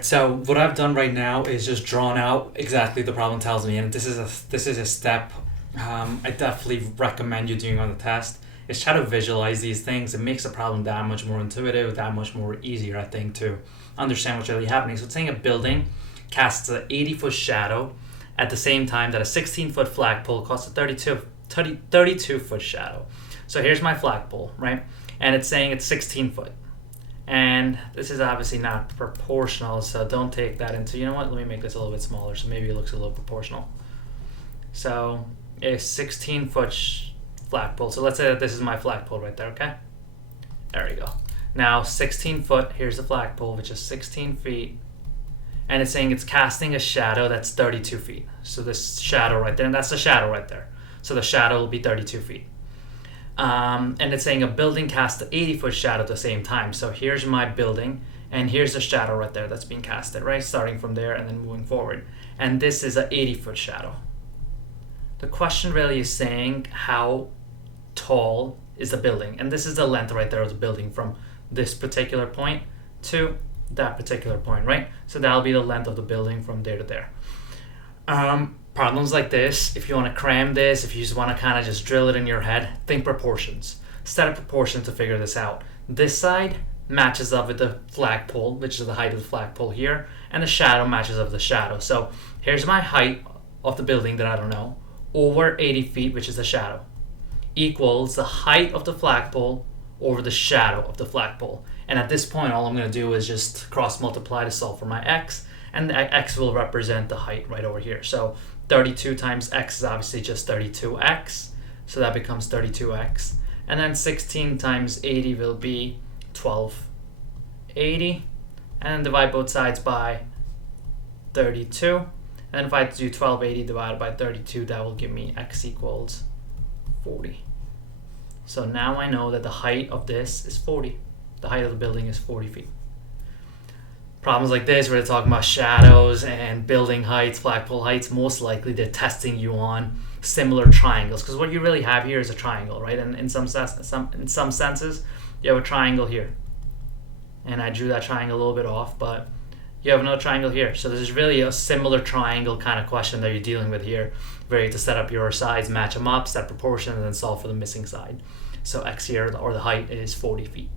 So what I've done right now is just drawn out exactly the problem tells me, and this is a step I definitely recommend you doing on the test. Is try to visualize these things. It makes the problem that much more intuitive, that much more easier, I think, to understand what's really happening. So it's saying a building casts an 80-foot shadow at the same time that a 16-foot flagpole casts a 32-foot shadow. So here's my flagpole, right? And it's saying it's 16 foot. And this is obviously not proportional, so don't take that into, you know what, let me make this a little bit smaller so maybe it looks a little proportional. So a 16-foot flagpole. So let's say that this is my flagpole right there, okay? There we go. Now 16 foot, here's the flagpole, which is 16 feet. And it's saying it's casting a shadow that's 32 feet. So this shadow right there, and that's the shadow right there. So the shadow will be 32 feet. And it's saying a building casts the 80-foot shadow at the same time. So here's my building, and here's the shadow right there that's being casted, right? Starting from there and then moving forward. And this is an 80-foot shadow. The question really is saying how tall is the building? And this is the length right there of the building from this particular point to that particular point, right? So that'll be the length of the building from there to there. Problems like this, if you want to cram this, if you just want to kind of just drill it in your head, think proportions. Set a proportion to figure this out. This side matches up with the flagpole, which is the height of the flagpole here, and the shadow matches up with the shadow. So here's my height of the building that I don't know, over 80 feet, which is the shadow, equals the height of the flagpole over the shadow of the flagpole. And at this point, all I'm going to do is just cross multiply to solve for my x, and the x will represent the height right over here. So 32 times x is obviously just 32x, so that becomes 32x. And then 16 times 80 will be 1280, and then divide both sides by 32. And then if I do 1280 divided by 32, that will give me x equals 40. So now I know that the height of this is 40. The height of the building is 40 feet. Problems like this, where they're talking about shadows and building heights, flagpole heights, most likely they're testing you on similar triangles, because what you really have here is a triangle, right? And in some senses, you have a triangle here. And I drew that triangle a little bit off, but you have another triangle here. So this is really a similar triangle kind of question that you're dealing with here, where you have to set up your sides, match them up, set proportions, and then solve for the missing side. So x here, or the height, is 40 feet.